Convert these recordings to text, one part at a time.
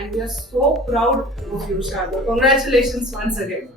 and we are so proud of you, Shardul. Congratulations once again.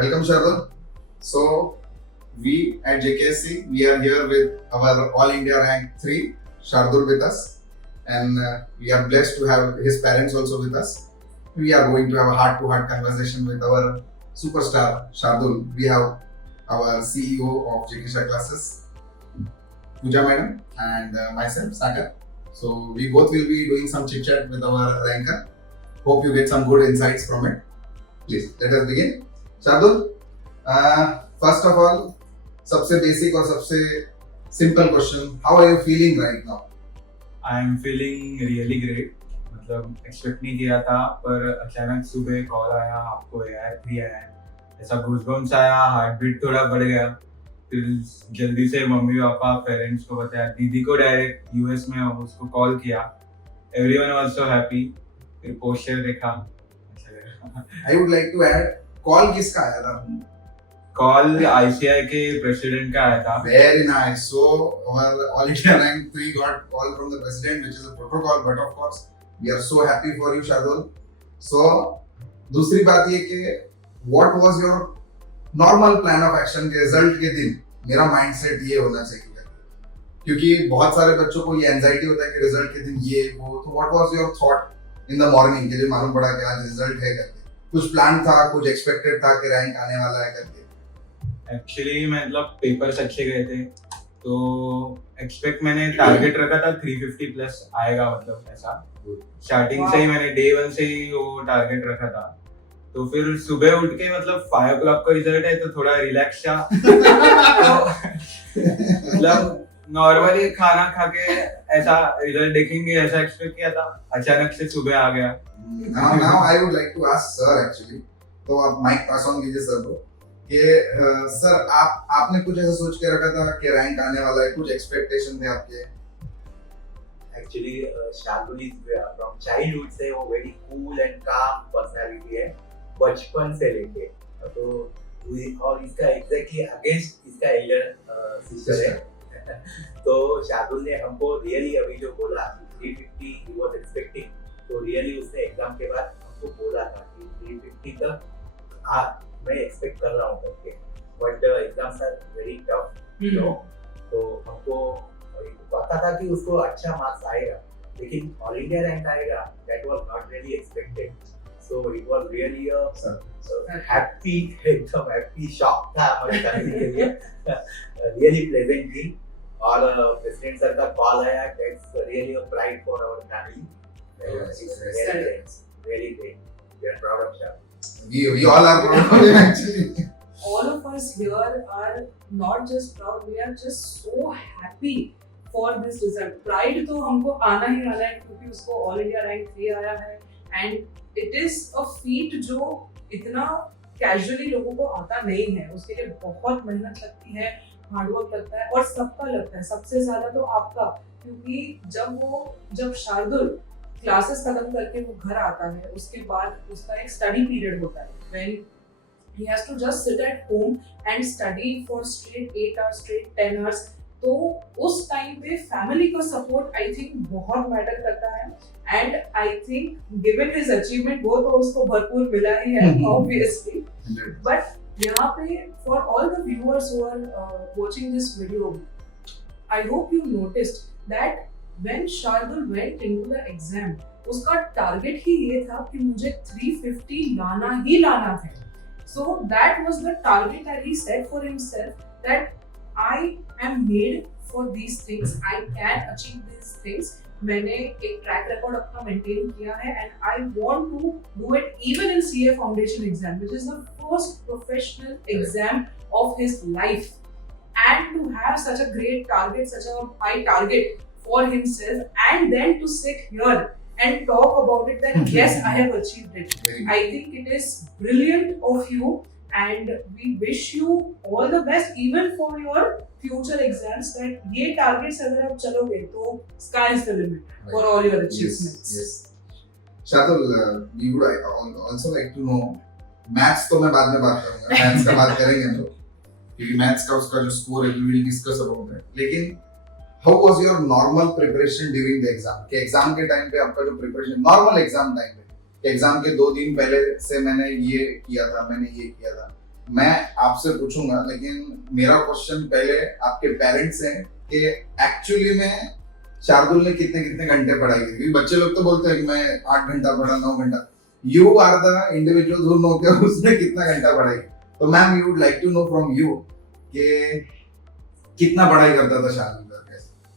Welcome, Shardul. So, we at JKSC, we are here with our All India Rank 3, Shardul with us. And we are blessed to have his parents also with us. We are going to have a heart-to-heart conversation with our superstar, Shardul. We have our CEO of JKSC classes, Pooja madam, and myself, Sagar. So, we both will be doing some chit-chat with our ranker. Hope you get some good insights from it. Please, let us begin. Shardul, first of all सबसे basic और सबसे simple question, how are you feeling right now? I am feeling really great. मतलब expect नहीं किया था, पर अचानक सुबह कॉल आया, आपको यार 3 आया है, ऐसा गूज़बम्स आया, हार्ट बीट थोड़ा बढ़ गया. फिर जल्दी से मम्मी पापा पेरेंट्स को बताया, दीदी को डायरेक्ट यूएस में उसको कॉल किया. Everyone was so happy. फिर पोस्टर देखा, अच्छा लगा. I would like to add, call किसका आया था? कॉल आईसीआई के प्रेसिडेंट का आया था. Very nice. So our All India Rank 3 got call from the president, which is a protocol, but of course we are so happy for you, Shardul. So दूसरी बात ये कि what was your normal plan of action के result के दिन? मेरा mindset ये होना चाहिए, क्योंकि बहुत सारे बच्चों को ये एंजाइटी होता है कि रिजल्ट के दिन ये वो. तो what was your thought in the morning के जो मालूम पड़ा कि आज रिजल्ट है करके? कुछ प्लान था, कुछ एक्सपेक्टेड था कि रैंक आने वाला है करके? एक्चुअली मतलब पेपर्स अच्छे गए थे, तो एक्सपेक्ट मैंने टारगेट रखा था 350 प्लस आएगा, मतलब ऐसा स्टार्टिंग से ही मैंने डे 1 से ही वो टारगेट रखा था. तो फिर सुबह उठ के मतलब 5 o'clock का रिजल्ट है तो थोड़ा रिलैक्स था. मतलब नॉर्मली खाना खा के ऐसा रिजल्ट देखेंगे ऐसा एक्सपेक्ट किया था, अचानक से सुबह आ गया. Now I would like to ask sir actually, तो आप माइक पास ऑन कीजिए सर को, कि सर आपने कुछ ऐसा सोच के रखा था कि रैंक आने वाला है, कुछ एक्सपेक्टेशन थे आपके? Actually, Shardul is from childhood से वो very cool and calm personality है, बचपन से लेके. तो और इसका exactly against इसका elder sister है. तो शार्दुल ने हमको रियली अभी जो बोला 350 he was expecting, तो रियली उसने एग्जाम के बाद हमको बोला था कि 350 तक मैं एक्सपेक्ट कर रहा हूँ करके, but exams are very tough, you know. तो हमको पता था कि उसको अच्छा मार्क्स आएगा, लेकिन ऑल इंडिया रैंक आएगा that was not really expected. So it was really a happy, एकदम हैप्पी शॉक था हमारे फैमिली के लिए. Really pleasant thing. और प्रेसिडेंट सर का कॉल आया, that's really a pride for our family. Really great. We are proud of Shah. We all are proud of him actually. All of us here are not just proud, we are just so happy for this result. Pride तो हमको आना ही आना है, क्योंकि उसको all India rank 3 आया है, and it is a feat जो इतना कैजुअली लोगों को आता नहीं है. उसके लिए बहुत मेहनत लगती है, हार्डवर्क लगता है, और सबका लगता है, सबसे ज्यादा तो आपका, क्योंकि जब शार्दुल क्लासेस खत्म करके वो घर आता है, उसके बाद उसका एक स्टडी पीरियड होता है, when he has to just sit at home and study for straight 8 hours, straight 10 hours. तो उस टाइम पे फैमिली का सपोर्ट आई थिंक बहुत मैटर करता है, and I think given his achievement वो तो उसको भरपूर मिला ही है ऑब्वियसली. बट यहाँ पे for all the viewers who are watching this video, I hope you noticed that when Shardul went into the exam, उसका टारगेट ही ये था कि मुझे 350 लाना ही लाना है. So that was the target that he set for himself, that I am made for these things. I can achieve these things. मैंने एक ट्रैक रिकॉर्ड अपना मेंटेन किया है and I want to do it even in CA foundation exam, which is the first professional exam of his life, and to have such a great target, such a high target for himself, and then to sit here and talk about it that yes, I have achieved it. I think it is brilliant of you, and we wish you all the best even for your future exams, that ये targets अगर आप चलोगे तो sky is the limit for all your achievements. Yes. Shardul, we would also like to know, maths तो मैं बाद में बात करूँगा, maths का बात करेंगे हम लोग, क्योंकि maths का उसका जो score है we will discuss about it. लेकिन how was your normal preparation during the exam? कि exam के time पे आपका जो preparation normal exam time पे, कि exam के 2 दिन पहले से मैंने ये किया था, मैंने ये किया था, मैं आपसे पूछूंगा, लेकिन मेरा क्वेश्चन पहले आपके पेरेंट्स हैं कि एक्चुअली में शार्दुल ने कितने कितने घंटे पढ़ाई की, क्योंकि बच्चे लोग तो बोलते हैं कि मैं 8 घंटा पढ़ा, 9 घंटा. You are the individual who know कि उसने कितना घंटा पढ़ाई. तो ma'am, you would like to know from you कि कितना पढ़ाई करता था शार्दुल,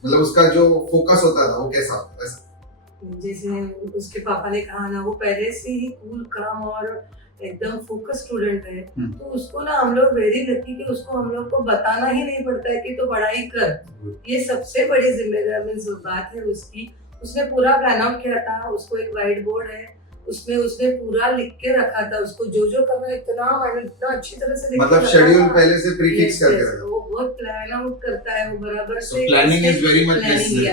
मतलब उसका जो फोकस होता था वो कैसा होता था? जैसे उसके पापा ने कहा ना, वो पहले से ही कूल काम और एकदम फोकस स्टूडेंट है, तो उसको ना हम लोग वेरी लकी कि उसको हम लोग को बताना ही नहीं पड़ता है कि तो पढ़ाई कर. ये सबसे बड़ी जिम्मेदारी बात है उसकी. उसने पूरा प्लान आउट किया था. उसको एक व्हाइट बोर्ड है, उसमें उसने पूरा लिख के रखा था. उसको जो जो करना है इतना अच्छी तरह से लिख, मतलब शेड्यूल पहले से प्रीफिक्स करके रखा. वो बहुत प्लान आउट करता है, वो बराबर से planning is very much necessary.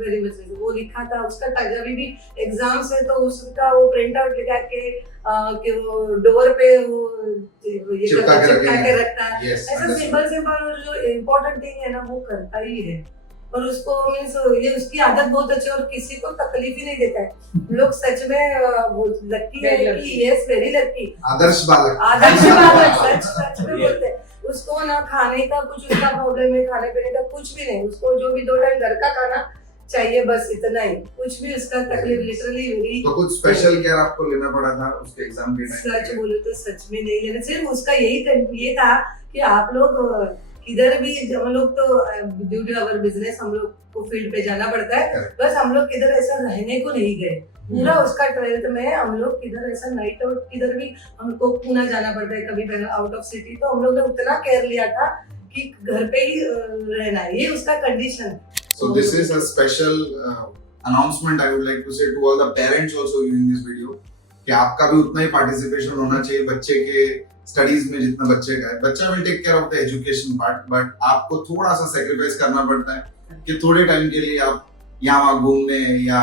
Very much वो लिखा था. उसका जब भी एग्जाम्स है तो उसका वो प्रिंट आउट लगा के कि वो डोर पे वो ये चिपका के रखता है. ऐसा सिंपल और जो इम्पोर्टेंट थिंग है ना वो करता ही है. और उसको मीन्स ये उसकी आदत बहुत अच्छी है और किसी को तकलीफ ही नहीं देता है. लोग सच में लकी है कि यस वेरी लकी. आदर्श बालक सच में बोलते हैं. उसको ना खाने का कुछ उसका प्रॉब्लम है, खाने पीने का कुछ भी नहीं. उसको जो भी 2 टाइम घर का खाना चाहिए, बस इतना ही. कुछ भी उसका तकलीफ लिटरली वेरी. तो कुछ स्पेशल केयर आपको लेना पड़ा था उसके एग्जाम के टाइम? सच बोले तो सच में नहीं लेना. सिर्फ उसका यही ये था कि आप लोग इधर भी, हम लोग तो ड्यू टू अवर बिजनेस हम लोग को फील्ड पे जाना पड़ता है. बस हम लोग किधर ऐसा रहने को नहीं गए. पूरा उसका 12th में हम लोग किधर ऐसा नाइट आउट किधर भी, हमको पुणे जाना पड़ता है कभी आउट ऑफ सिटी, तो हम लोग ने उतना केयर लिया था कि घर पे ही रहना है. ये उसका condition. So this is a special announcement I would like to say to all the parents also viewing this video, कि आपका भी उतना ही पार्टिसिपेशन होना चाहिए बच्चे के स्टडीज में जितना बच्चे का है. बच्चा will take care of the education part, but आपको थोड़ा सा सैक्रिफाइस करना पड़ता है कि थोड़े टाइम के लिए आप यहाँ वहाँ घूमने या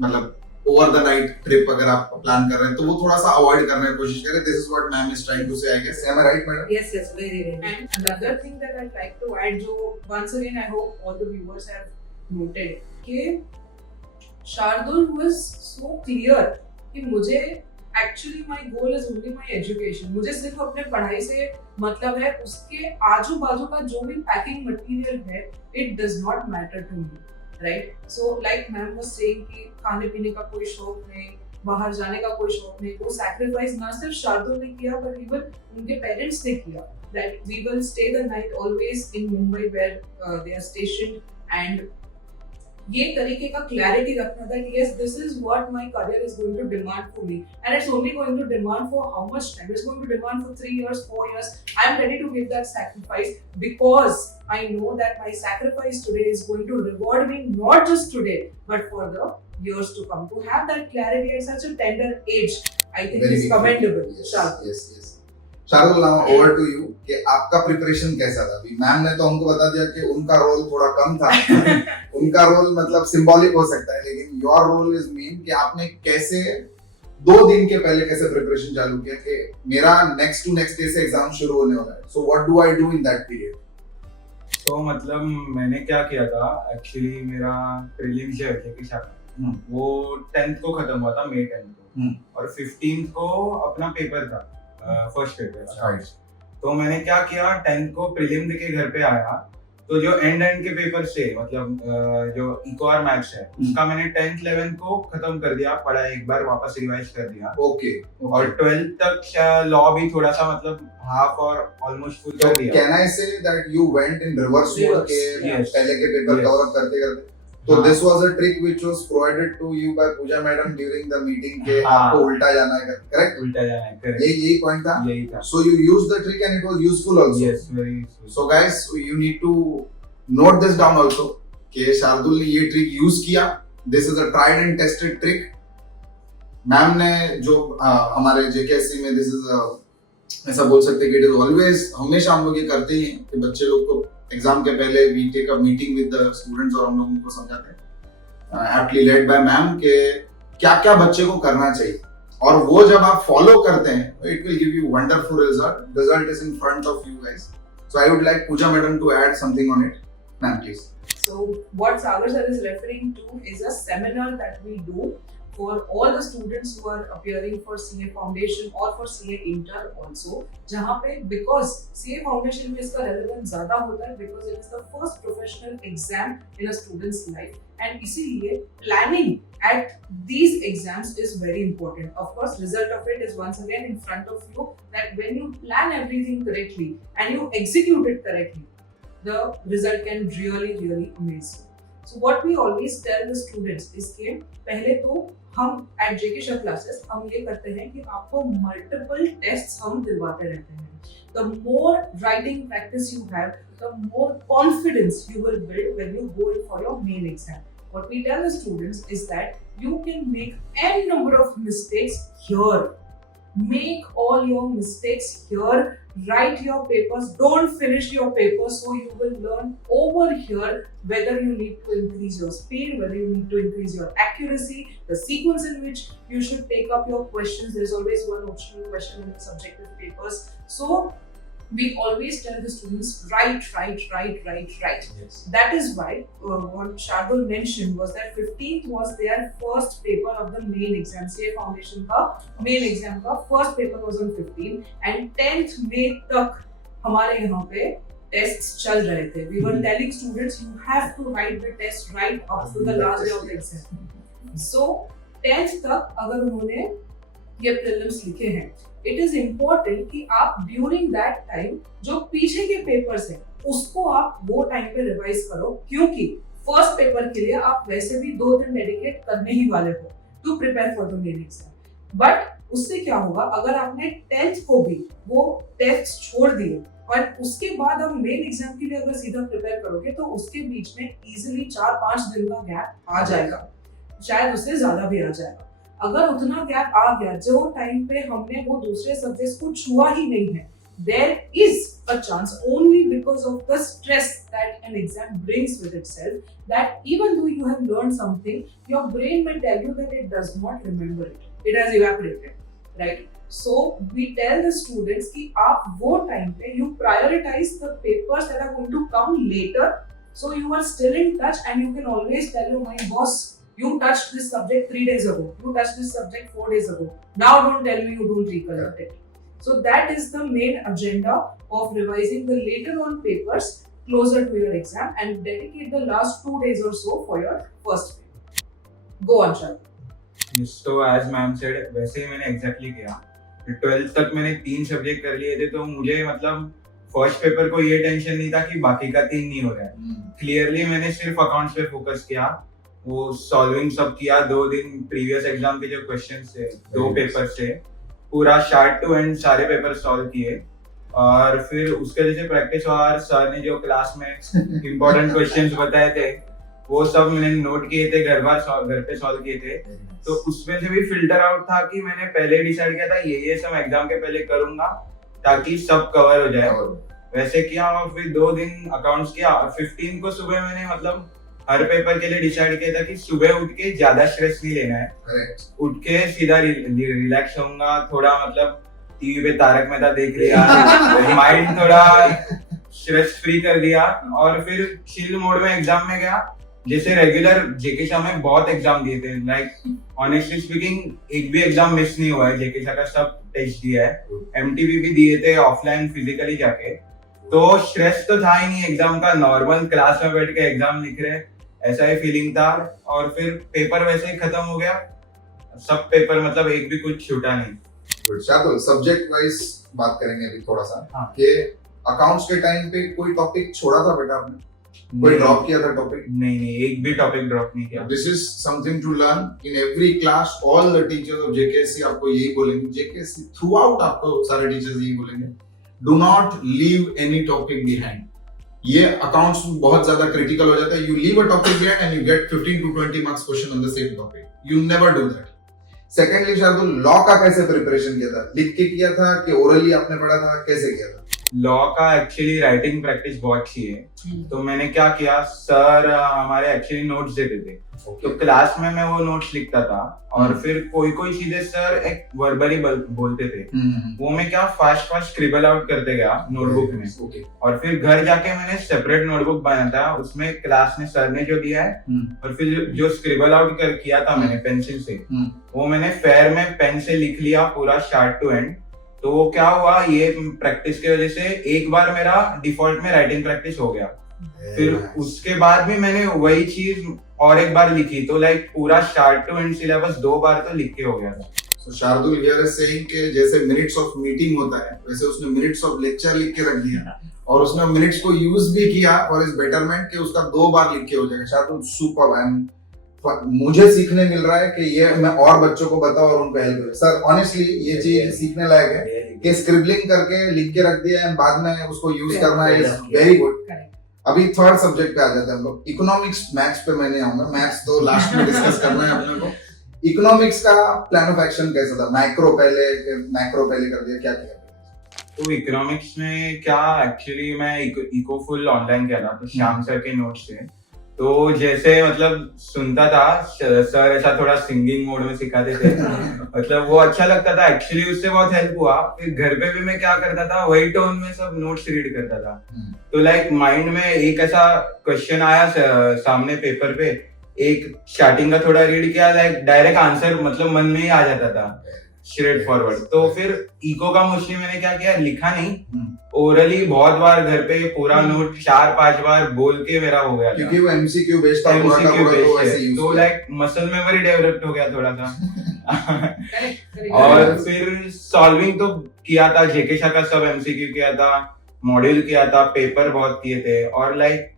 मतलब ओवर द नाइट ट्रिप अगर आप प्लान कर रहे हैं तो वो थोड़ा सा अवॉइड करने की कोशिश करें. This is what ma'am is trying to say, I guess. Am I right madam? Yes yes, very very. And another thing that I'd like to add, जो once again I hope all the viewers have noted, कि Shardul was so clear कि मुझे actually my goal is only my education. मुझे सिर्फ अपने पढ़ाई से मतलब है. उसके आजू बाजू का जो भी पैकिंग मटेरियल है, it does not matter to me. Right? So like ma'am was saying कि खाने पीने का कोई शौक नहीं, बाहर जाने का कोई शौक नहीं. वो सैक्रिफाइस ना सिर्फ शार्दुल ने किया बट इवन उनके पेरेंट्स ने किया. That we will stay the night always in Mumbai where they are stationed, and ये तरीके का क्लैरिटी रखना था कि yes, this is what my career is going to demand for me, and it's only going to demand for how much time? It's going to demand for 3 years, 4 years. I am ready to give that sacrifice because I know that my sacrifice today is going to reward me not just today but for the years to come. To have that clarity at such a tender age, I think is commendable. Yes. Shardul, now over to you कि आपका preparation कैसा था? अभी ma'am ने तो हमको बता दिया कि उनका रोल थोड़ा कम था. उनका रोल मतलब सिंबॉलिक हो सकता है, लेकिन योर रोल इज मेन कि आपने कैसे 2 दिन के पहले कैसे प्रिपरेशन चालू किया कि मेरा नेक्स्ट टू नेक्स्ट डे से एग्जाम शुरू होने वाला है. So what do I do in that period? तो मतलब मैंने क्या किया था, एक्चुअली मेरा प्रीलिम्स जो है कि वो 10th को खत्म हुआ था, मई 10th को, और 15th को अपना पेपर था, फर्स्ट पेपर. तो मैंने क्या किया, 10th को प्रीलिम देके घर पे आया, तो जो एंड के पेपर से मतलब जो इको और मैथ्स है उसका मैंने 10th 11th को खत्म कर दिया, पढ़ा एक बार वापस रिवाइज कर दिया। ओके और 12th तक लॉ भी थोड़ा सा मतलब हाफ और ऑलमोस्ट फुल कर दिया। Can I say that you went in reverse mode के Yes. पहले के पेपर Yes. कवर करते करते, तो हाँ. This was a trick which was provided to you by Pooja madam during the meeting के हाँ. आपको उल्टा जाना है, करेक्ट? उल्टा जाना है, correct. यही पॉइंट था। यही था। So you used the trick and it was useful also. Yes, very useful. So guys, you need to note this down also कि शार्दुल ने ये ट्रिक यूज किया। This is a tried and tested trick. Ma'am ने जो हमारे JKSC में this is ऐसा बोल सकते हैं कि it is always हमेशा हम लोग ये करते ही हैं कि बच्चे लोग को एग्जाम के पहले we take a meeting with the students और हम लोग उनको समझाते हैं aptly led by मैम कि क्या क्या बच्चे को करना चाहिए, और वो जब आप फॉलो करते हैं it will give you wonderful result is in front of you guys. So I would like Pooja madam to add something on it. Ma'am, please. So what Sagar sir is referring to is a seminar that we do for all the students who are appearing for CA Foundation or for CA Inter also, जहाँ पे because CA Foundation में इसका relevance ज़्यादा होता है because it is the first professional exam in a student's life, and इसीलिए planning at these exams is very important. Of course, result of it is once again in front of you, that when you plan everything correctly and you execute it correctly, the result can really amaze you. So what we always tell the students is कि पहले तो हम at JK classes हम ये करते हैं कि आपको multiple tests हम दिलवाते रहते हैं. The more writing practice you have, the more confidence you will build when you go in for your main exam. What we tell the students is that you can make n number of mistakes here. Make all your mistakes here. Write your papers. Don't finish your papers. So you will learn over here whether you need to increase your speed, whether you need to increase your accuracy, the sequence in which you should take up your questions. There is always one optional question in the subjective papers. So we always tell the students write. Yes. That is why what Shardul mentioned was that 15th was their first paper of the main exam. CA Foundation का main exam का first paper was on 15 and 10th May तक हमारे यहाँ पे tests चल रहे थे. We were telling students you have to write the test right up to the last day of the exam. So 10th तक अगर उन्होंने ये prelims लिखे हैं, it is important कि आप during that time जो पीछे के papers हैं उसको आप वो time पे revise करो, क्योंकि first paper के लिए आप वैसे भी 2 दिन dedicate करने ही वाले हो to prepare for the main exam. But उससे क्या होगा अगर आपने 10th को भी वो tests छोड़ दिए और उसके बाद आप मेन एग्जाम के लिए अगर सीधा प्रिपेयर करोगे तो उसके बीच में इजीली 4-5 दिन का गैप आ जाएगा, शायद उससे ज्यादा भी आ जाएगा. अगर उतना गैप आ गया जो टाइम पे हमने वो दूसरे सब्जेक्ट्स को छुआ ही नहीं है, there is a chance only because of the stress that an exam brings with itself that even though you have learned something, your brain may tell you that it does not remember it. It has evaporated, right? So we tell the students कि आप वो time पे you prioritize the papers that are going to come later, so you are still in touch and you can always tell your my boss, you touched this subject 3 days ago, you touched this subject 4 days ago, now don't tell me you don't recollect it. So that is the main agenda of revising the later on papers closer to your exam and dedicate the last 2 days or so for your first paper. Go on, Shah. Yes, so as ma'am said, वैसे ही मैंने exactly किया. 12th तक मैंने 3 subject कर लिए थे, तो मुझे मतलब फर्स्ट पेपर को ये टेंशन नहीं था कि बाकी का 3 नहीं हो रहा है. क्लियरली मैंने सिर्फ अकाउंट्स पे फोकस किया, वो सॉल्विंग सब किया. 2 दिन प्रीवियस एग्जाम के जो क्वेश्चंस थे 2 पेपर से पूरा स्टार्ट टू एंड सारे पेपर सॉल्व किए, और फिर उसके जैसे प्रैक्टिस और सर ने जो क्लास में इम्पोर्टेंट क्वेश्चंस बताए थे वो सब मैंने नोट किए थे, घर पे सॉल्व किए थे. तो उसमें से भी फिल्टर आउट था कि मैंने पहले डिसाइड किया था ये सब एग्जाम के पहले करूंगा ताकि सब कवर हो जाए. वैसे किया और फिर 2 दिन अकाउंट्स किया, और 15 को सुबह मैंने मतलब हर पेपर के लिए डिसाइड किया था कि सुबह उठ के ज्यादा स्ट्रेस नहीं लेना है. उठ के सीधा रिलैक्स होऊंगा, थोड़ा मतलब टीवी पे तारक मेहता देख लिया, माइंड थोड़ा स्ट्रेस फ्री कर दिया, और फिर चिल मोड में एग्जाम में गया. जैसे रेगुलर जेके शाह में बहुत एग्जाम दिए थे, लाइक ऑनेस्टली स्पीकिंग एक भी एग्जाम मिस नहीं हुआ है. जेके शाह का सब टेस्ट दिया है, एमटीबी भी दिए थे ऑफलाइन फिजिकली जाके. तो स्ट्रेस तो था ही नहीं एग्जाम का, नॉर्मल क्लास में बैठ के एग्जाम लिख रहे ऐसा ही फीलिंग था। और फिर पेपर वैसे ही खत्म हो गया, सब पेपर मतलब एक भी कुछ छूटा नहीं। गुड। शार्दुल, सब्जेक्ट वाइज बात करेंगे अभी थोड़ा सा हाँ। कि अकाउंट्स के टाइम पे कोई टॉपिक छोड़ा था बेटा आपने? कोई ड्रॉप किया था टॉपिक? नहीं, एक भी टॉपिक ड्रॉप नहीं किया। This is something to learn in every class. All the teachers of JKSC आपको यही बोलेंगे, जेकेएससी थ्रू आउट आपको सारे टीचर्स यही बोलेंगे, do not leave any topic behind. ये अकाउंट्स बहुत ज्यादा क्रिटिकल हो जाता है। You leave a topic behind and you get 15 to 20 marks question on the same topic. You never do that. Secondly Shardul, law का कैसे प्रिपरेशन किया था? लिख के किया था कि ओरली आपने पढ़ा था, कैसे किया था? लॉ का एक्चुअली राइटिंग प्रैक्टिस बहुत अच्छी है, तो मैंने क्या किया, सर हमारे एक्चुअली नोट्स देते थे, तो क्लास में मैं वो नोट्स लिखता था और फिर कोई कोई चीजें सर एक वर्बली बोलते थे, वो मैं क्या फास्ट स्क्रिबल आउट करते गया नोटबुक में। और फिर घर जाके मैंने सेपरेट नोटबुक बनाया था, उसमें क्लास में सर ने जो दिया है और फिर जो स्क्रिबल आउट किया था मैंने पेंसिल से, वो मैंने फेयर में पेन से लिख लिया पूरा स्टार्ट टू एंड। तो वो क्या हुआ, ये प्रैक्टिस की वजह से एक बार मेरा डिफॉल्ट में राइटिंग प्रैक्टिस हो गया। फिर उसके बाद भी मैंने वही चीज और एक बार लिखी, तो लाइक पूरा स्टार्ट टू एंड सिलेबस 2 बार तो लिख के हो गया था। So Shardul here is saying कि जैसे मिनट्स ऑफ मीटिंग होता है, वैसे उसने मिनट्स ऑफ लेक्चर लिख के रख दिया और उसने मिनट्स को यूज भी किया फॉर हिज बेटरमेंट कि उसका 2 बार लिख के हो जाएगा। शार्दुल सुपर। एंड मुझे सीखने मिल रहा है कि ये मैं और बच्चों को बताऊं और उनको हेल्प करूं। सर ऑनेस्टली ये चीज सीखने लायक है कि स्क्रिबलिंग करके लिख के रख दिया एंड बाद में उसको यूज करना इज वेरी गुड। अभी थर्ड सब्जेक्ट पे आ जाते हैं हम लोग, इकोनॉमिक्स। मैथ्स पे मैं नहीं आऊंगा, मैथ्स तो लास्ट में डिस्कस करना है अपने को। इकोनॉमिक्स का प्लान ऑफ एक्शन कैसा था? मैक्रो पहले कर दिया, क्या किया? तो इकोनॉमिक्स में क्या, एक्चुअली मैं इको फुल ऑनलाइन किया था, तो श्याम सर के नोट्स थे, तो जैसे मतलब सुनता था, सर ऐसा थोड़ा सिंगिंग मोड में सिखाते थे मतलब वो अच्छा लगता था, एक्चुअली उससे बहुत हेल्प हुआ। फिर घर पे भी मैं क्या करता था, वही टोन में सब नोट्स रीड करता था। तो लाइक माइंड में एक ऐसा क्वेश्चन आया सामने पेपर पे, एक स्टार्टिंग का थोड़ा रीड किया, लाइक डायरेक्ट आंसर मतलब मन में ही आ जाता था, स्ट्रेट फॉरवर्ड। तो फिर इको का मोस्टली मैंने क्या किया, लिखा नहीं, ओरली बहुत बार घर पे पूरा नोट 4-5 बार बोल के मेरा हो गया, क्योंकि वो एमसीक्यू बेस्ड था, पूरा का पूरा तो ऐसे यूज, तो लाइक मसल मेमोरी डेवलप हो गया थोड़ा सा और फिर सॉल्विंग तो किया था, जेके शाह का सब एमसीक्यू किया था, मॉड्यूल किया था, पेपर बहुत किए थे। और लाइक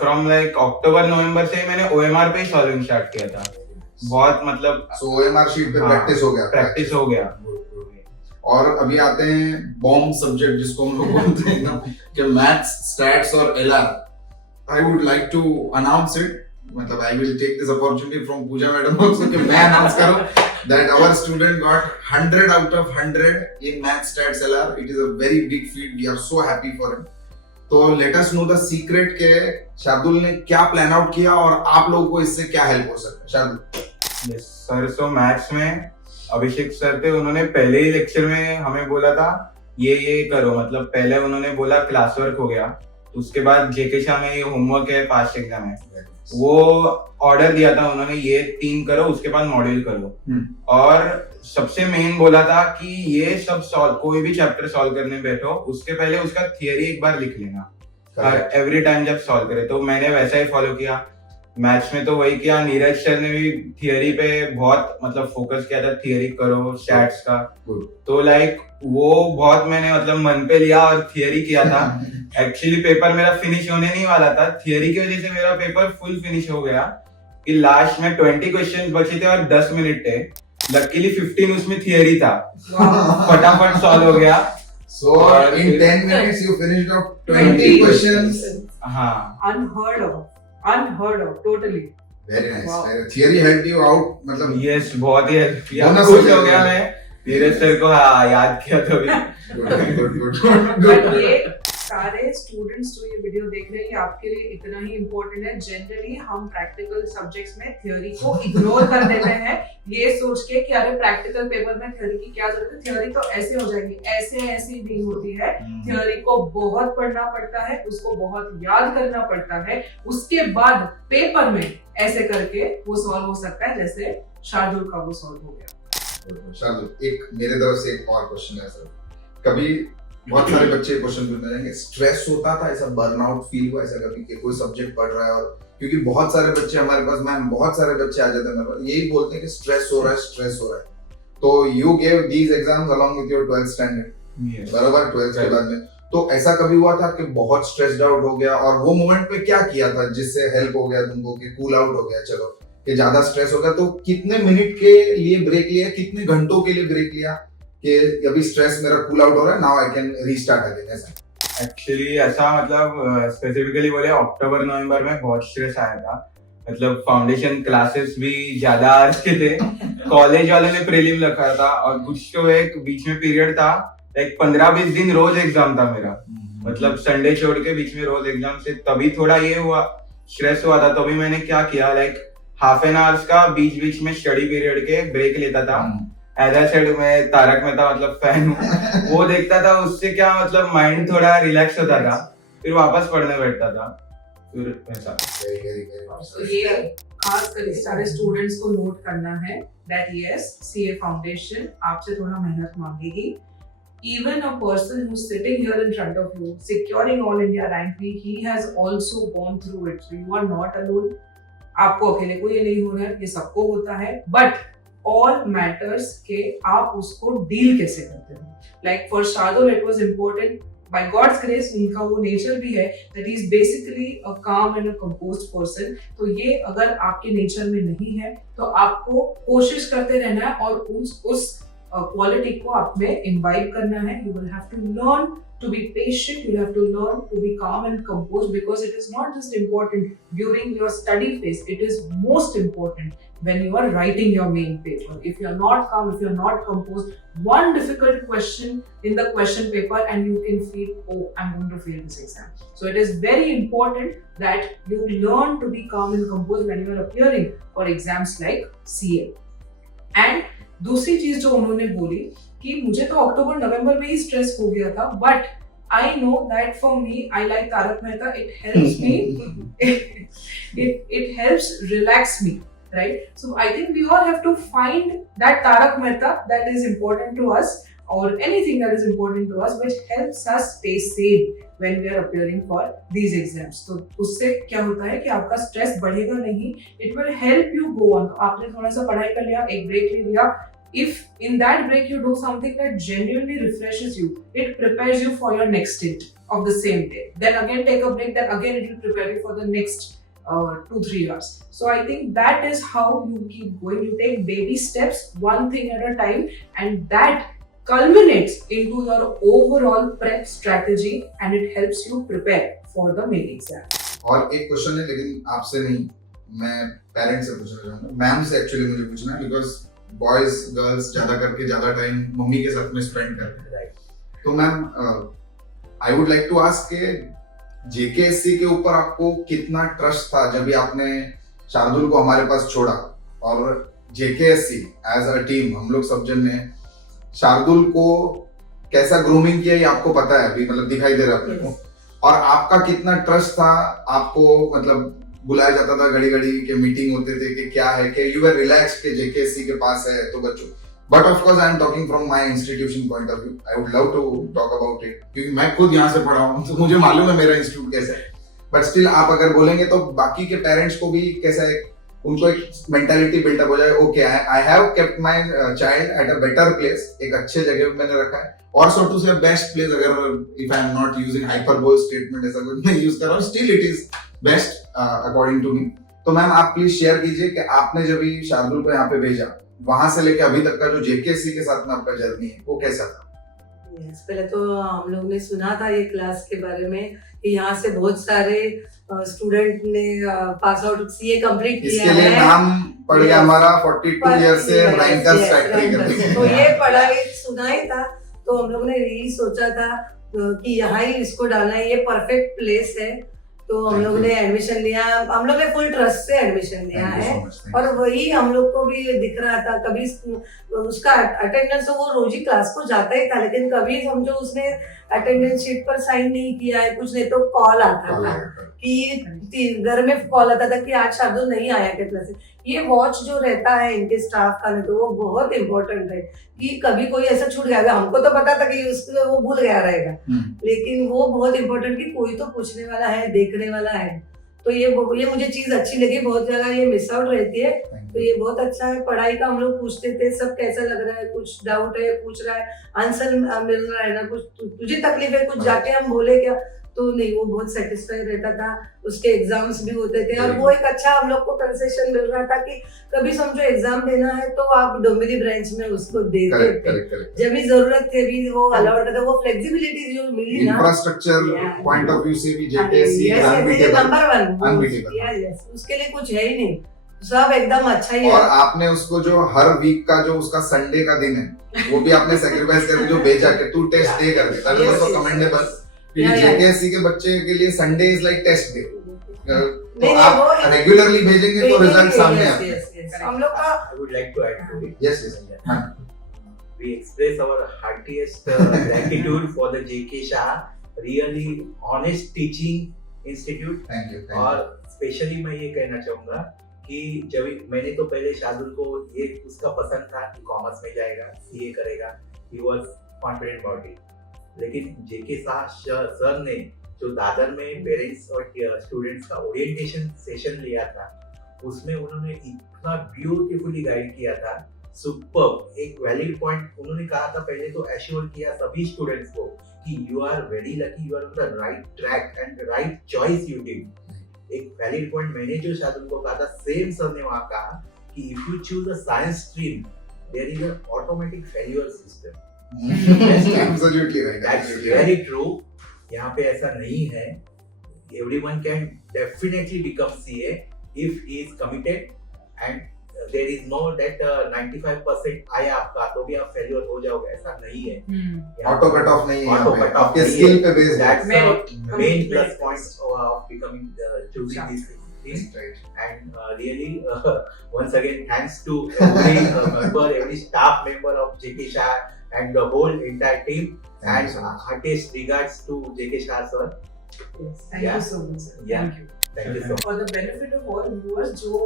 फ्रॉम लाइक अक्टूबर नवंबर से मैंने ओएमआर पे सॉल्विंग स्टार्ट किया था, बहुत मतलब ओएमआर शीट पे प्रैक्टिस हो गया। और अभी आते हैं बॉम्ब सब्जेक्ट जिसको हम लोग बोलते हैं ना कि मैथ्स, स्टैट्स और LR. I would like to announce it, मतलब I will take this opportunity from Puja madam also कि मैं अनाउंस करूं that our student got 100 out of 100 in maths, stats, LR. It is a very big feat. We are so happy for him. तो let us know the secret के शार्दुल ने क्या plan out किया और आप लोगों को इससे क्या हेल्प हो सकता है। शार्दुल। यस सर, सो मैथ्स में अभिषेक सर थे, उन्होंने पहले ही लेक्चर में हमें बोला था ये करो, मतलब पहले उन्होंने बोला क्लास वर्क हो गया, उसके बाद जेके शाह में ये होमवर्क है, पास्ट एग्जाम है, वो ऑर्डर दिया था उन्होंने, ये 3 करो, उसके बाद मॉड्यूल करो। और सबसे मेन बोला था कि ये सब कोई भी चैप्टर सॉल्व करने बैठो, उसके पहले उसका थियरी एक बार लिख लेना एवरी टाइम जब सॉल्व करे। तो मैंने वैसा ही फॉलो किया। मैथ्स में तो वही किया, नीरज सर ने भी थियरी पे बहुत मतलब फोकस किया था, थियरी करो स्टैट्स का, तो लाइक वो बहुत मैंने मतलब मन पे लिया और थियरी किया था। एक्चुअली पेपर मेरा फिनिश होने नहीं वाला था, थियरी की वजह से मेरा पेपर फुल फिनिश हो गया कि लास्ट में 20 क्वेश्चन बचे थे और 10 मिनट थे, लकीली 15 उसमें थियरी था, फटाफट सॉल्व हो गया। So in 10 minutes you finished off 20 questions. हाँ, unheard of, totally. Very nice. Wow. Theory helped you out, मतलब यस बहुत ही हेल्प किया, खुश हो गया मैं नीरज सर को याद किया तो भी। But ये सारे स्टूडेंट्स जो ये वीडियो देख रहे हैं, ये आपके लिए इतना ही इम्पोर्टेंट है। जनरली हम प्रैक्टिकल सब्जेक्ट्स में थ्योरी को इग्नोर कर देते हैं, ये सोच के कि अरे प्रैक्टिकल पेपर में थ्योरी की क्या जरूरत है, थ्योरी तो ऐसे हो जाएगी, ऐसे नहीं होती है। थ्योरी को बहुत पढ़ना पड़ता है, उसको बहुत याद करना पड़ता है, उसके बाद पेपर में ऐसे करके वो सॉल्व हो सकता है, जैसे शार्दुल का वो सॉल्व हो गया। शार्दुल, एक मेरे तरफ से एक और क्वेश्चन है सर, कभी बहुत सारे बच्चे क्वेश्चन पूछने जाएंगे, स्ट्रेस होता था, ऐसा बर्नआउट फील हुआ ऐसा कभी कि कोई सब्जेक्ट पढ़ रहा है और क्योंकि बहुत सारे बच्चे हमारे पास, मैम बहुत सारे बच्चे आ जाते हैं मेरे पास, यही बोलते हैं कि स्ट्रेस हो रहा है, स्ट्रेस हो रहा है। तो you gave these exams along with your 12th standard, बराबर 12th के बाद में, तो ऐसा कभी हुआ था कि बहुत स्ट्रेस्ड आउट हो गया और वो मोमेंट पे क्या किया था जिससे हेल्प हो गया तुमको कि कूल आउट हो गया, चलो कि ज्यादा स्ट्रेस हो गया तो कितने मिनट के लिए ब्रेक लिया, कितने घंटों के लिए ब्रेक लिया कि अभी स्ट्रेस मेरा कूल आउट हो रहा है, now I can restart again? ऐसा एक्चुअली ऐसा मतलब स्पेसिफिकली बोले अक्टूबर नवंबर में बहुत स्ट्रेस आया था, मतलब फाउंडेशन क्लासेस भी ज्यादा आवर्स के थे, कॉलेज वाले ने प्रीलिम रखा था और कुछ तो एक बीच में पीरियड था लाइक 15-20 दिन रोज एग्जाम था मेरा, मतलब संडे छोड़ के बीच में रोज एग्जाम से, तभी थोड़ा ये हुआ स्ट्रेस हुआ था। तभी मैंने क्या किया लाइक हाफ एन आवर्स का बीच बीच में स्टडी पीरियड के ब्रेक लेता था। एज आई सेड मैं तारक मेहता मतलब फैन हूँ, वो देखता था, उससे क्या मतलब माइंड थोड़ा रिलैक्स होता था, फिर वापस पढ़ने बैठता था, फिर ऐसा। तो ये खास कर सारे स्टूडेंट्स को नोट करना है that yes, CA फाउंडेशन आपसे थोड़ा मेहनत मांगेगी। Even a person who's sitting here in front of you, securing all India rank, he has also gone through it. So you are not alone. आपको अकेले को ये नहीं हो रहा है, ये सबको होता है, but all matters के आप उसको डील कैसे करते हो। Like for Shardul, it was important. By God's grace, उनका वो नेचर भी है that he is basically a calm and a composed person. तो ये अगर आपके नेचर में नहीं है तो आपको कोशिश करते रहना है और उस क्वालिटी को आप में इम्बाइब करना है। You will have to learn to be patient, you will have to learn to be calm and composed, because it is not just important during your study phase, it is most important when you are writing your main paper. If you are not calm, if you are not composed, one difficult question in the question paper and you can feel, oh, I'm going to fail this exam. So it is very important that you learn to be calm and composed when you are appearing for exams like CA. And दूसरी चीज जो उन्होंने बोली कि मुझे तो अक्टूबर नवंबर में ही stress हो गया था, but I know that for me, I like Tarak Mehta, it helps me, it helps relax me, right? So I think we all have to find that Tarak Mehta that is important to us, or anything that is important to us which helps us stay sane when we are appearing for these exams. तो उससे क्या होता है कि आपका stress बढ़ेगा नहीं, it will help you go on. तो आपने थोड़ा सा पढ़ाई कर लिया, एक ब्रेक ले लिया, if in that break you do something that genuinely refreshes you, it prepares you for your next stint of the same day. Then again take a break, then again it will prepare you for the next 2-3 hours. So I think that is how you keep going. You take baby steps, one thing at a time, and that culminates into your overall prep strategy, and it helps you prepare for the main exam. और एक question है, लेकिन आपसे नहीं, मैं parents से पूछना चाहूँगा, मैम से एक्चुअली मुझे पूछना है, बिकॉज बॉयज गर्ल्स ज्यादा करके ज्यादा टाइम मम्मी के साथ में स्पेंड करते हैं। तो ma'am I would like to ask के जेकेएससी के ऊपर आपको कितना ट्रस्ट था जब भी आपने शार्दुल को हमारे पास छोड़ा, और जेकेएससी एज अ टीम हम लोग सब जन ने शार्दुल को कैसा ग्रूमिंग किया ये आपको पता है, अभी मतलब दिखाई दे रहा है अपने को, और आपका कितना ट्रस्ट था, आपको मतलब बुलाया जाता था घड़ी घड़ी के, मीटिंग होते थे कि क्या है, कि यू वर रिलैक्स के जेकेएससी के पास है तो बच्चों, but of course I am talking from my institution point of view, I would love to talk about it, क्योंकि मैं खुद यहाँ से पढ़ा हूँ तो मुझे मालूम है मेरा इंस्टीट्यूट कैसा है, बट स्टिल आप अगर बोलेंगे तो बाकी के पेरेंट्स को भी कैसा है, उनको एक मेंटालिटी बिल्डअप हो जाए, okay I have kept my child at a better place, एक अच्छे जगह पे मैंने रखा है, और so to say best place, अगर if I am not using hyperbole statement ऐसा कुछ नहीं यूज कर रहा हूँ, still it is best according to me. तो मैम आप प्लीज शेयर कीजिए कि आपने जब भी शार्दुल को यहाँ पे भेजा, वहां से लेके अभी तक का जो जेकेएससी के साथ में आपका जर्नी है वो कैसा था? पहले तो हम लोग ने सुना था ये क्लास के बारे में कि यहाँ से बहुत सारे स्टूडेंट ने पास आउट सीए कंप्लीट किया है, इसके लिए नाम पड़ गया हमारा 42 ईयर से रैंकर्स फैक्ट्री करके, तो ये पढ़ाई सुना ही था, तो हम लोग ने यही सोचा था कि यहाँ ही इसको डालना है, ये परफेक्ट प्लेस है, तो हम लोग ने एडमिशन लिया, हम लोग ने फुल ट्रस्ट से एडमिशन लिया है, और वही हम लोग को भी दिख रहा था, कभी उसका अटेंडेंस वो रोज ही क्लास को जाता ही था, लेकिन कभी समझो उसने अटेंडेंस शीट पर साइन नहीं किया है कुछ, नहीं तो कॉल आता था, कि घर में कॉल आता था कि आज शार्दुल नहीं आया क्या क्लास से। ये वॉच जो रहता है इनके स्टाफ का, नहीं तो वो बहुत इंपॉर्टेंट है कि कभी कोई ऐसा छूट गया, हमको तो पता था कि उसको वो भूल गया रहेगा, लेकिन वो बहुत इंपॉर्टेंट कि कोई तो पूछने वाला है, देखने वाला है। तो ये मुझे चीज अच्छी लगी, बहुत जगह ये मिस आउट रहती है, तो ये बहुत अच्छा है। पढ़ाई का हम लोग पूछते थे सब कैसा लग रहा है, कुछ डाउट है पूछ रहा है, आंसर मिल रहा है ना, कुछ तुझे तकलीफ है कुछ जाके हम बोले क्या, तो नहीं, वो बहुत सेटिस्फाई रहता था। उसके एग्जाम्स भी होते थे और वो एक अच्छा हम लोग को कंसेशन मिल रहा था कि कभी समझो एग्जाम देना है तो आप डोमिनी ब्रांच में उसको दे देते, जब भी जरूरत थी भी वो अलाउड था। वो फ्लेक्सिबिलिटी जो मिली ना इंफ्रास्ट्रक्चर पॉइंट ऑफ व्यू से भी जेकेएससी नंबर 1 उसके लिए कुछ है ही नहीं, सब एकदम अच्छा ही है। और आपने उसको जो हर वीक का जो उसका संडे का दिन है वो भी आपने सेक्रीफाइस करके जो भेजा कि तू टेस्ट दे करके, that was also commendable. JKSC के बच्चे के लिए Sunday is like test day, तो आप रेगुलरली भेजेंगे तो रिजल्ट सामने आएंगे। हम लोग का I would like to add to it. Yes. We express our heartiest gratitude for the JK Shah, really honest teaching institute. Thank you. और स्पेशली मैं ये कहना चाहूंगा कि जब मैंने तो पहले शार्दुल को ये उसका पसंद था कि कॉमर्स में जाएगा, सीए करेगा, he was confident about it. लेकिन जेके शाह सर ने जो दादर में पेरेंट्स और स्टूडेंट्स का ओरिएंटेशन सेशन लिया था, उसमें उन्होंने इतना ब्यूटीफुली गाइड किया था, सुपर्ब। एक वैलिड पॉइंट उन्होंने कहा था, पहले तो एश्योर किया सभी स्टूडेंट्स को कि you are very lucky, you are on the right track and right choice you did. एक वैलिड पॉइंट मैंने जो शार्दुल को कहा था, सेम सर ने वहां कहा कि if you choose a science stream there is an automatic failure system. Absolutely right. That's very true. यहाँ पे ऐसा नहीं है। Everyone can definitely become CA if he is committed and there is no that 95% आया आपका तो भी आप फेलियर हो जाओगे, ऐसा नहीं है। ऑटो कट ऑफ नहीं है, ऑटो कट ऑफ आपके स्किल पे बेस्ड है। That's the main plus points of becoming choosing these things. Right. And really once again thanks to every member, every staff member of JK Shah and the whole entire team, and heartiest regards to JK Shah sir. Yes, thank you so much sir. Yeah. Thank you. Thank you so much. For the benefit of all viewers, जो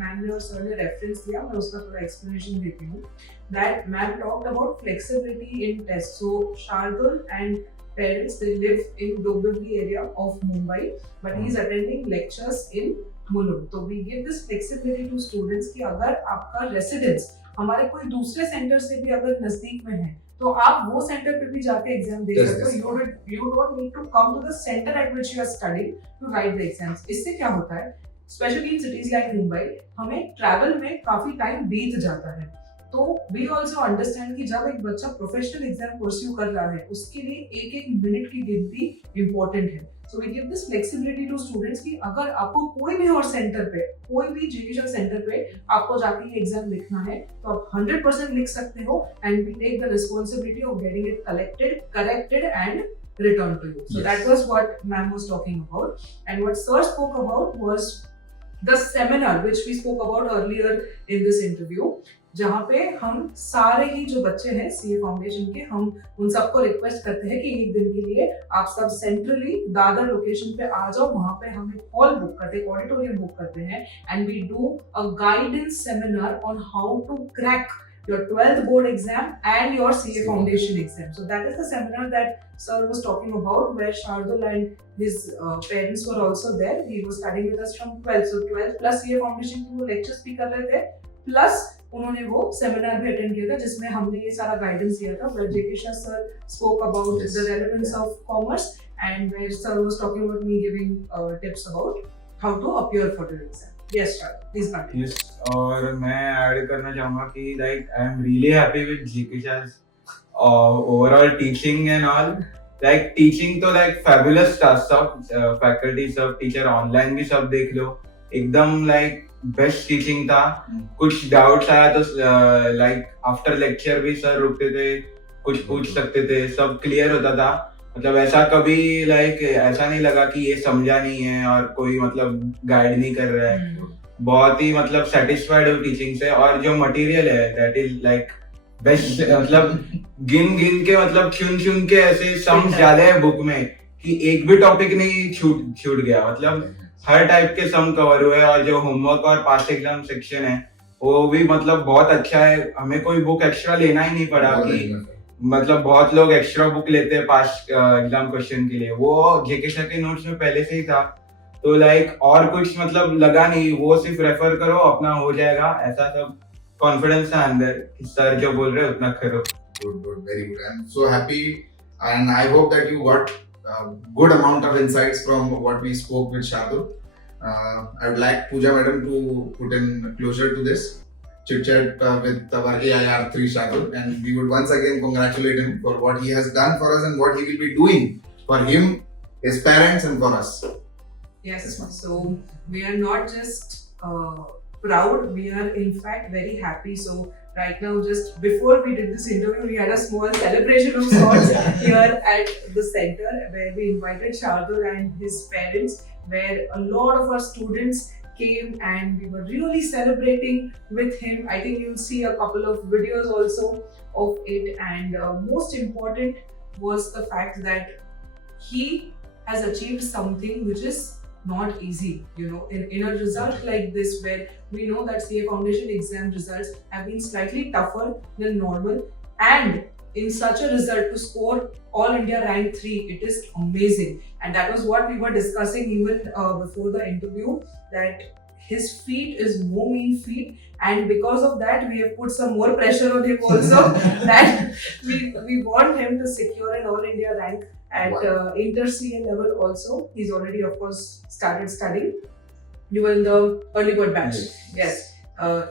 ma'am ने और sir ने reference दिया, मैं उसका थोड़ा explanation देती हूँ। That ma'am talked about flexibility in tests. So Shardul and parents, they live in Dombivli area of Mumbai, but he is attending lectures in Mulund. So we give this flexibility to students कि अगर आपका residence हमारे कोई दूसरे centre से भी अगर नजदीक में है तो आप वो सेंटर पे भी जाके एग्जाम दे सकते हो। You don't need to come to the center at which you are studying to write the exams. इससे क्या होता है, specially in cities like Mumbai, हमें ट्रैवल में काफी टाइम बीत जाता है। तो वी ऑल्सो अंडरस्टैंड कि जब एक बच्चा प्रोफेशनल एग्जाम परस्यू कर रहा है उसके लिए एक एक मिनट की गिनती इंपॉर्टेंट है। So we give this flexibility to students कि अगर आपको कोई भी और सेंटर पे, कोई भी एजुकेशन सेंटर पे आपको जाके ये एग्जाम लिखना है तो आप 100% लिख सकते हो, and we take the responsibility of getting it corrected and returned to you. So yes. That was what ma'am was talking about, and what sir spoke about was the seminar which we spoke about earlier in this interview, जहाँ पे हम सारे ही जो बच्चे हैं CA foundation के, हम उन सबको रिक्वेस्ट करते हैं कि एक दिन के लिए आप सब सेंट्रली दादर लोकेशन पे आ जाओ। वहाँ पे हम एक हॉल बुक करते हैं, ऑडिटोरियम बुक करते हैं, and we do a guidance seminar on how to crack your 12th board exam and your CA foundation exam. So that is the seminar that sir was talking about, where Shardul and his parents were also there. He was studying with us from 12th. So 12th plus CA foundation के वो lectures भी कर रहे थे, plus उन्होंने वो seminar भी attend किया था जिसमें हमने ये सारा गाइडेंस दिया था, where JK Shah sir spoke about the relevance of commerce, and where sir was talking about me giving tips about how to appear for the exam. Yes, sir. Please continue. Yes, और मैं add करना चाहूँगा कि like I am really happy with JK Shah's overall teaching and all. Like teaching तो like fabulous था, सब faculty सब teacher online भी सब देख लो, एकदम like best teaching था। कुछ doubts आया तो like after lecture भी सर रुकते थे, कुछ पूछ सकते थे, सब clear होता था। मतलब ऐसा कभी लाइक ऐसा नहीं लगा कि ये समझा नहीं है और कोई मतलब गाइड नहीं कर रहा है। बहुत ही मतलब सेटिस्फाइड हूँ टीचिंग से, और जो मटेरियल है दैट इज लाइक बेस्ट। मतलब गिन के मतलब चुन के ऐसे सम्स डाले हैं बुक में कि एक भी टॉपिक नहीं छूट गया, मतलब हर टाइप के सम कवर हुए। और जो होमवर्क और पास्ट एग्जाम सेक्शन है वो भी मतलब बहुत अच्छा है, हमें कोई बुक एक्स्ट्रा लेना ही नहीं पड़ा कि मतलब बहुत लोग एक्स्ट्रा बुक लेते हैं पास्ट एग्जाम क्वेश्चन के लिए, वो जेके के नोट्स में पहले से ही था। तो लाइक और कुछ मतलब लगा नहीं, वो सिर्फ रेफर करो अपना हो जाएगा, ऐसा सब कॉन्फिडेंस था अंदर कि सर जो बोल रहे हैं उतना करो। Good, very good. I'm so happy, and I hope that you got a good amount of insights from what we spoke with Shardul. I would like Pooja madam to put in closure to this chit chat with our AIR3 Shardul, and we would once again congratulate him for what he has done for us and what he will be doing for him, his parents, and for us. Yes, so we are not just proud, we are in fact very happy. So right now, just before we did this interview, we had a small celebration of sorts here at the center where we invited Shardul and his parents, where a lot of our students came and we were really celebrating with him. I think you'll see a couple of videos also of it, and most important was the fact that he has achieved something which is not easy, you know, in a result like this, where we know that CA Foundation exam results have been slightly tougher than normal, and in such a result to score All India rank 3, it is amazing. And that was what we were discussing even before the interview, that his feat is no mean feat, and because of that we have put some more pressure on him also that we want him to secure an All India rank at inter CA level also. He's already of course started studying. You were in the early bird batch. Yes.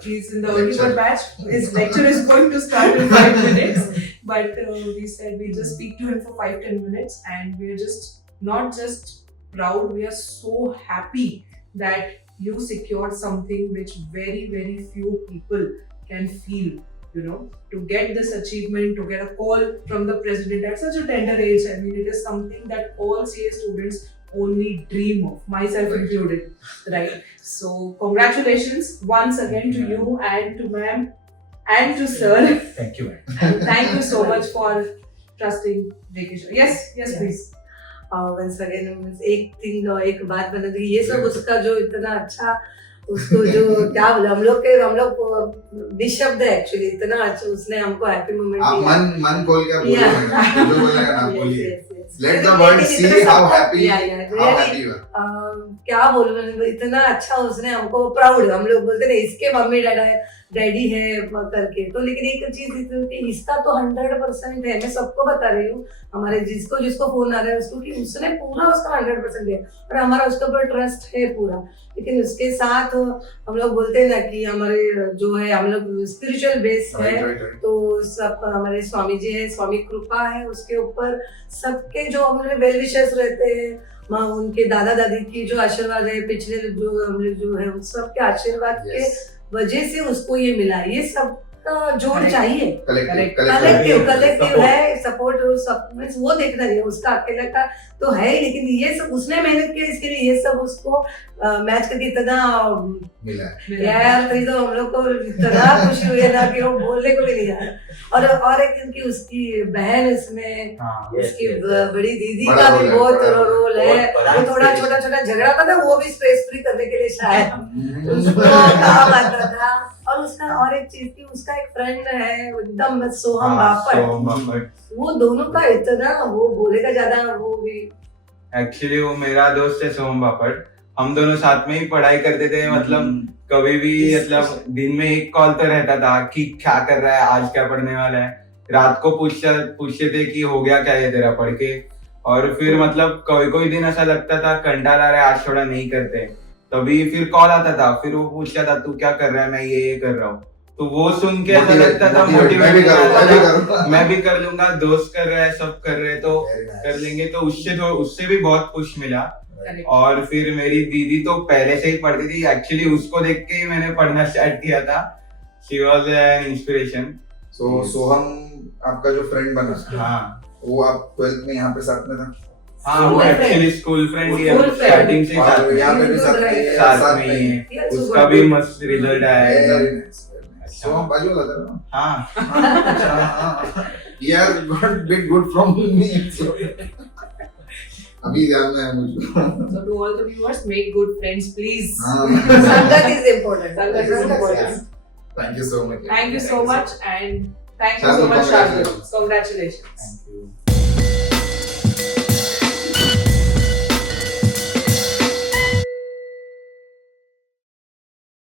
He's in the early bird batch. His lecture is going to start in 5 minutes, but we said we'll just speak to him for 5-10 minutes, and we're just not just proud, we are so happy that you secured something which very few people can feel, you know, to get this achievement, to get a call from the president at such a tender age. I mean, it is something that all CA students only dream of, myself included, right? So congratulations once again to you and to ma'am and to sir. Thank you, ma'am. And thank you so much for trusting JK. Yes, please. Once again एक बात बता दी, ये सब उसका जो इतना अच्छा, उसको जो क्या बोले, हम लोग निशब्द है एक्चुअली, इतना अच्छा उसने हमको हैप्पी मोमेंट दिया। आप मन खोल के बोलिए, जो बोलना है ना बोलिए। Let the world see how happy you are. क्या बोलूं, इतना अच्छा उसने हमको, प्राउड, हम लोग बोलते ना इसके मम्मी डैडी है करके, तो लेकिन एक चीज कि इसका तो 100% है, मैं सबको बता रही हूँ, हमारे जिसको फोन आ रहा है उसको, कि उसने पूरा उसका 100% दिया और हमारा उसके ऊपर ट्रस्ट है पूरा। लेकिन उसके साथ हम लोग बोलते हैं ना कि हमारे जो है, हम लोग स्पिरिचुअल बेस है, तो सब हमारे स्वामी जी है, स्वामी कृपा है उसके ऊपर, सबके जो हमारे वेल विशर्स रहते हैं, उनके दादा दादी की जो आशीर्वाद है, पिछले जो हम लोग जो है उन सबके आशीर्वाद के वजह से उसको ये मिला। ये सब का जोड़ चाहिए, कलेक्टिव है, सपोर्ट सब वो देखना चाहिए, उसका अकेला का तो है ही, लेकिन ये सब उसने मेहनत किया इसके लिए, ये सब उसको मैच करके इतना मिला यार, तो हम लोग को इतना खुशी हुई ना कि वो बोलने को भी नहीं आ रहा। और एक दिन की उसकी बहन इसमें, उसकी बड़ी दीदी का भी बहुत रोल है, वो थोड़ा छोटा झगड़ा था ना, वो भी स्ट्रेस फ्री करने के लिए शायद उसको काम आता था। और उसका और एक चीज थी, उसका एक फ्रेंड है एकदम सोहम बापट, वो दोनों का इतना, वो बोलेगा ज्यादा, वो भी एक्चुअली वो मेरा दोस्त है सोहम बापट, हम दोनों साथ में ही पढ़ाई करते थे, मतलब कभी भी मतलब दिन में एक कॉल तो रहता था कि क्या कर रहा है, आज क्या पढ़ने वाला है, रात को पूछते थे कि हो गया क्या ये तेरा पढ़ के। और फिर मतलब कोई दिन ऐसा लगता था कंटाला रहा है, आज थोड़ा नहीं करते, तभी फिर कॉल आता था, फिर वो पूछता था तू क्या कर रहा है, मैं ये कर रहा हूँ, तो वो सुन के ऐसा लगता था मोटिवेट, मैं भी कर लूंगा, दोस्त कर रहा है, सब कर रहे हैं तो कर लेंगे, तो उससे भी बहुत पुश मिला। और फिर मेरी दीदी तो पहले से ही पढ़ती थी, एक्चुअली उसको देख के ही मैंने पढ़ना स्टार्ट किया था, शी वाज एन इंस्पिरेशन। सो सोहम आपका जो फ्रेंड बना, हाँ, वो आप 12th में यहाँ पे साथ में था? हाँ, वो एक्चुअली स्कूल फ्रेंड ही है, स्टार्टिंग से यहाँ पे भी साथ में ही है, उसका भी मस्त रिजल्ट आया है। सोहम बाजू वाला था ना? हाँ, अच्छा, he has got bit good from me. अभी ध्यान में है मुझको. So to all the viewers, make good friends, please. Sangat is important. Sangat is important. Thank you so much. Thank you so much, and thank you so Shardul, much, Shardul. congratulations. Congratulations.